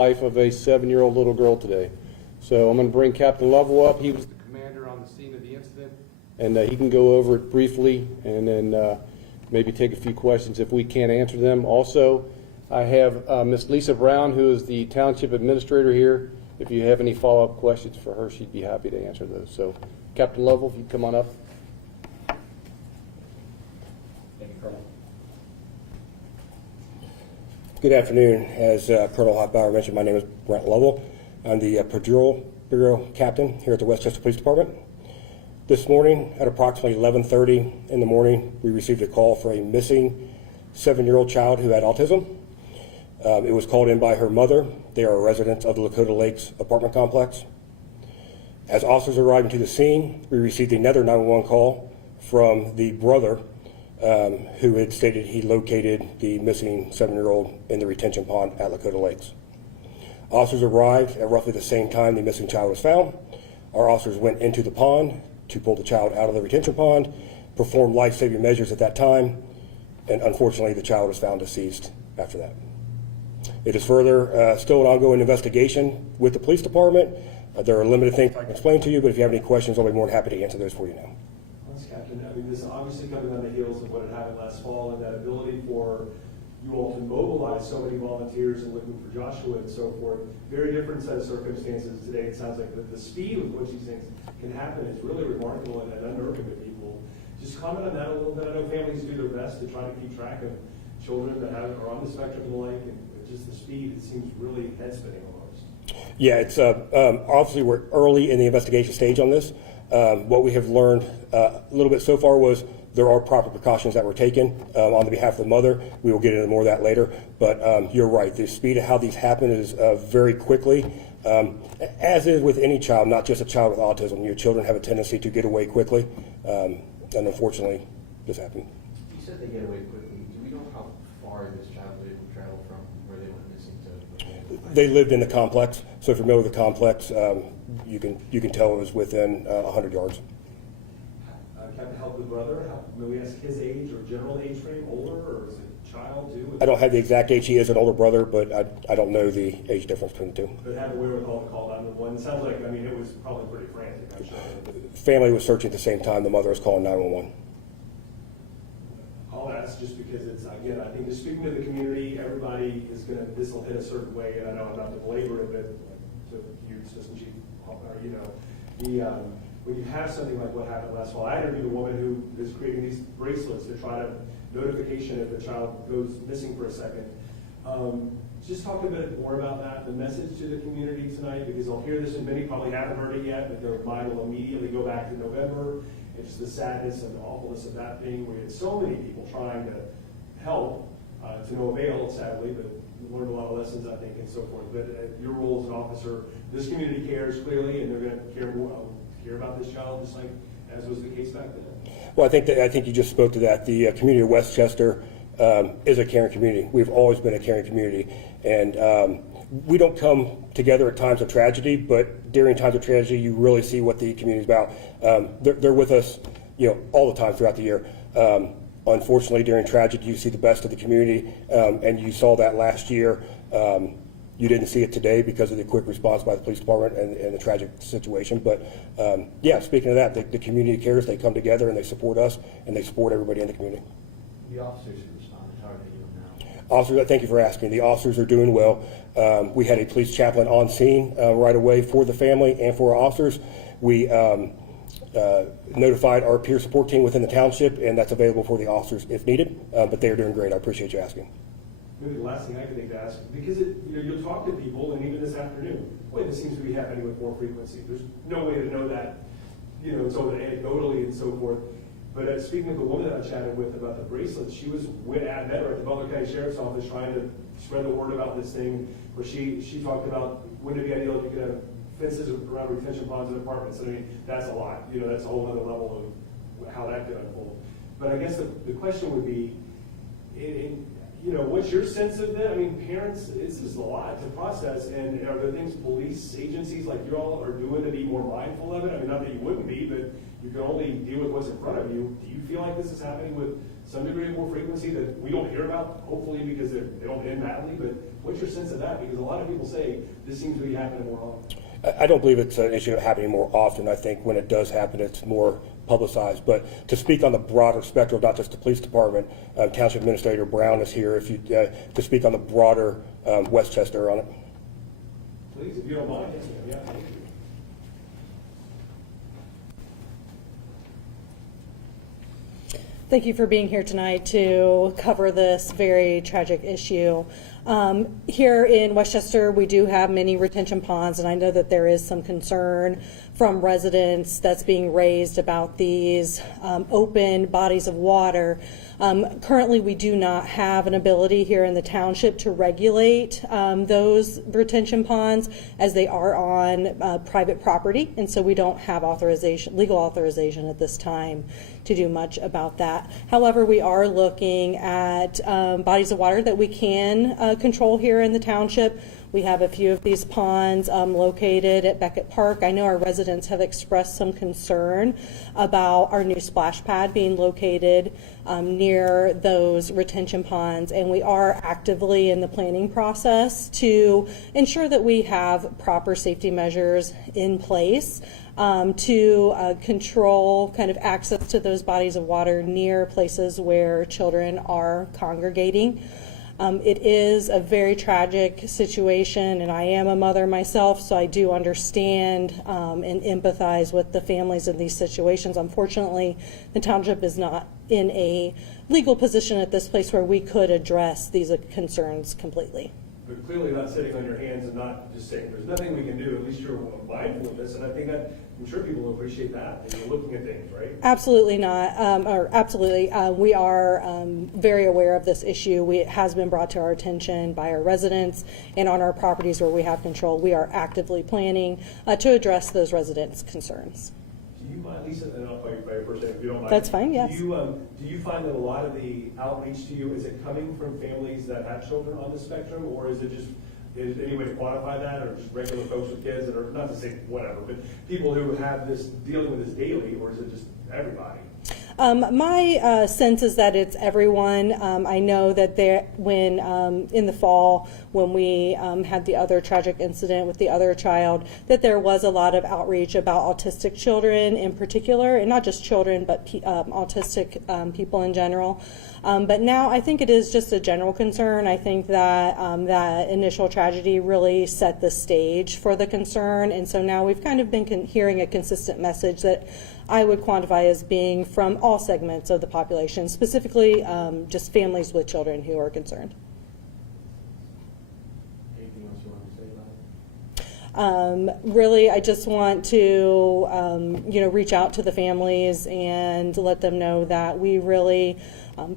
life of a 7-year-old little girl today. So I'm going to bring Captain Lovell up. He was the commander on the scene of the incident, and he can go over it briefly and then maybe take a few questions if we can't answer them. Also, I have Miss Lisa Brown, who is the township administrator here. If you have any follow-up questions for her, she'd be happy to answer those. So, Captain Lovell, if you'd come on up. Thank you, Colonel. Good afternoon. As Colonel Hotbauer mentioned, my name is Brent Lovell. I'm the Patrol Bureau Captain here at the Westchester Police Department. This morning at approximately 11:30 in the morning, we received a call for a missing 7-year-old child who had autism. It was called in by her mother. They are residents of the Lakota Lakes apartment complex. As officers arrived into the scene, we received another 911 call from the brother who had stated he located the missing 7-year-old in the retention pond at Lakota Lakes. Officers arrived at roughly the same time the missing child was found. Our officers went into the pond to pull the child out of the retention pond, performed life-saving measures at that time, and unfortunately the child was found deceased after that. It is further still an ongoing investigation with the police department. There are limited things I can explain to you, but if you have any questions, I'll be more than happy to answer those for you now. Thanks, Captain. I mean, this is obviously coming on the heels of what had happened last fall, and that ability for you all to mobilize so many volunteers and looking for Joshua and so forth. Very different set of circumstances today. It sounds like the speed with which these things can happen is really remarkable and unnerving to people. Just comment on that a little bit. I know families do their best to try to keep track of children that are on the spectrum and the like, and just the speed, it seems really head-spinning almost. Yeah, it's obviously we're early in the investigation stage on this. What we have learned a little bit so far was there are proper precautions that were taken on the behalf of the mother. We will get into more of that later, but you're right. The speed of how these happen is very quickly, as is with any child, not just a child with autism. Your children have a tendency to get away quickly, and unfortunately, this happened. You said they get away quickly. Do we know how far this child was able to travel from where they went missing to? They lived in the complex, so if you're familiar with the complex, you can tell it was within 100 yards. Captain, help the brother? May we ask his age or general age frame? Older, or is it child too? I don't have the exact age. He is an older brother, but I don't know the age difference between the two. But had the wherewithal to call 911. It sounds like, I mean, it was probably pretty frantic, I'm sure. Family was searching at the same time. The mother was calling 911. All that's just because it's, again, I think just speaking to the community, everybody is going to, this will hit a certain way, and I know I'm not to belabor it, but to you, Assistant Chief, you know, when you have something like what happened last fall, I interviewed a woman who is creating these bracelets to try to notification if a child goes missing for a second. Just talk a bit more about that, the message to the community tonight, because I'll hear this and many probably haven't heard it yet, but their mind will immediately go back to November. It's the sadness and the awfulness of that being where you had so many people trying to help to no avail, sadly, but we learned a lot of lessons, I think, and so forth. But your role as an officer, this community cares clearly, and they're going to care more. Hear about this child just like as was the case back then? Well, I think you just spoke to that. The community of Westchester is a caring community. We've always been a caring community, and we don't come together at times of tragedy, but during times of tragedy, you really see what the community is about. They're with us, all the time throughout the year. Unfortunately, during tragedy, you see the best of the community, and you saw that last year. You didn't see it today because of the quick response by the police department and the tragic situation. But yeah, speaking of that, the community cares. They come together and they support us and they support everybody in the community. The officers who responded, how are they doing now? Officers, thank you for asking. The officers are doing well. We had a police chaplain on scene right away for the family and for our officers. We notified our peer support team within the township, and that's available for the officers if needed. But they are doing great. I appreciate you asking. Maybe the last thing I could think to ask, because you'll talk to people, and even this afternoon, boy, this seems to be happening with more frequency. There's no way to know that, it's over anecdotally and so forth. But speaking of the woman that I chatted with about the bracelets, she was met her at the Butler County Sheriff's Office trying to spread the word about this thing, where she talked about wouldn't it be ideal if you could have fences around retention ponds and apartments. I mean, that's a lot. That's a whole other level of how that could unfold. But I guess the question would be, you know, what's your sense of that? I mean, parents, this is a lot to process, and are there things police agencies like you all are doing to be more mindful of it? I mean, not that you wouldn't be, but you can only deal with what's in front of you. Do you feel like this is happening with some degree of more frequency that we don't hear about, hopefully because they don't end badly, but what's your sense of that? Because a lot of people say this seems to be happening more often. I don't believe it's an issue happening more often. I think when it does happen, it's more publicized. But to speak on the broader spectrum of not just the police department, Township Administrator Brown is here. If you to speak on the broader Westchester on it. Please, if you don't mind. Yes, ma'am. Yeah, thank you. Thank you for being here tonight to cover this very tragic issue. Here in Westchester, we do have many retention ponds, and I know that there is some concern from residents that's being raised about these open bodies of water. Currently, we do not have an ability here in the township to regulate those retention ponds, as they are on private property, and so we don't have legal authorization at this time to do much about that. However, we are looking at bodies of water that we can control here in the township. We have a few of these ponds located at Beckett Park. I know our residents have expressed some concern about our new splash pad being located near those retention ponds, and we are actively in the planning process to ensure that we have proper safety measures in place to control kind of access to those bodies of water near places where children are congregating. It is a very tragic situation, and I am a mother myself, so I do understand and empathize with the families in these situations. Unfortunately, the township is not in a legal position at this place where we could address these concerns completely. But clearly not sitting on your hands and not just saying there's nothing we can do. At least you're mindful of this, and I think that I'm sure people will appreciate that you're looking at things, right? Absolutely not, absolutely. We are very aware of this issue. It has been brought to our attention by our residents, and on our properties where we have control, we are actively planning to address those residents' concerns. Do you mind, Lisa, and I'll call you by your first name if you don't mind. That's fine, yes. Do you find that a lot of the outreach to you, is it coming from families that have children on the spectrum, or is it just, is there any way to quantify that, or just regular folks with kids that are, not to say whatever, but people who have this, dealing with this daily, or is it just everybody? My sense is that it's everyone. I know that when in the fall, when we had the other tragic incident with the other child, that there was a lot of outreach about autistic children in particular, and not just children, but autistic people in general. But now I think it is just a general concern. I think that that initial tragedy really set the stage for the concern, and so now we've kind of been hearing a consistent message that I would quantify as being from all segments of the population, specifically just families with children who are concerned. Anything else you want to say about it? Really, I just want to, reach out to the families and let them know that we really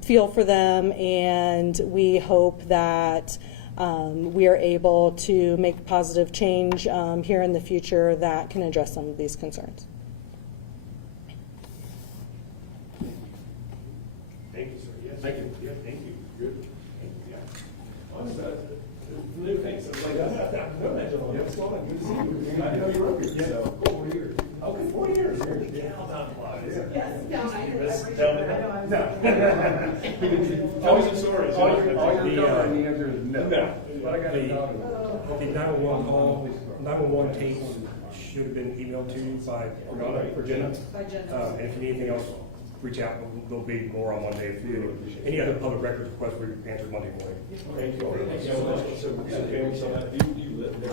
feel for them, and we hope that we are able to make positive change here in the future that can address some of these concerns. Thank you, sir. Yes, thank you. Yeah, thank you. Good. Yeah. Honest, really thanks. I was like, I've known that gentleman. What's going on? Good to see you. I know you're up here. Yeah. So, 4 years. Okay, 4 years. Yeah, how time flies. Yes, down, Tell me some stories. All you're covering, the answer is no. No. But I got to talk about The 911 call, 911 tapes should have been emailed to you by Virginia. And if you need anything else, reach out. There'll be more on Monday. If you any other public records requests, we answer Monday morning. Thank you. Thank you so much. So, family, so that you live there.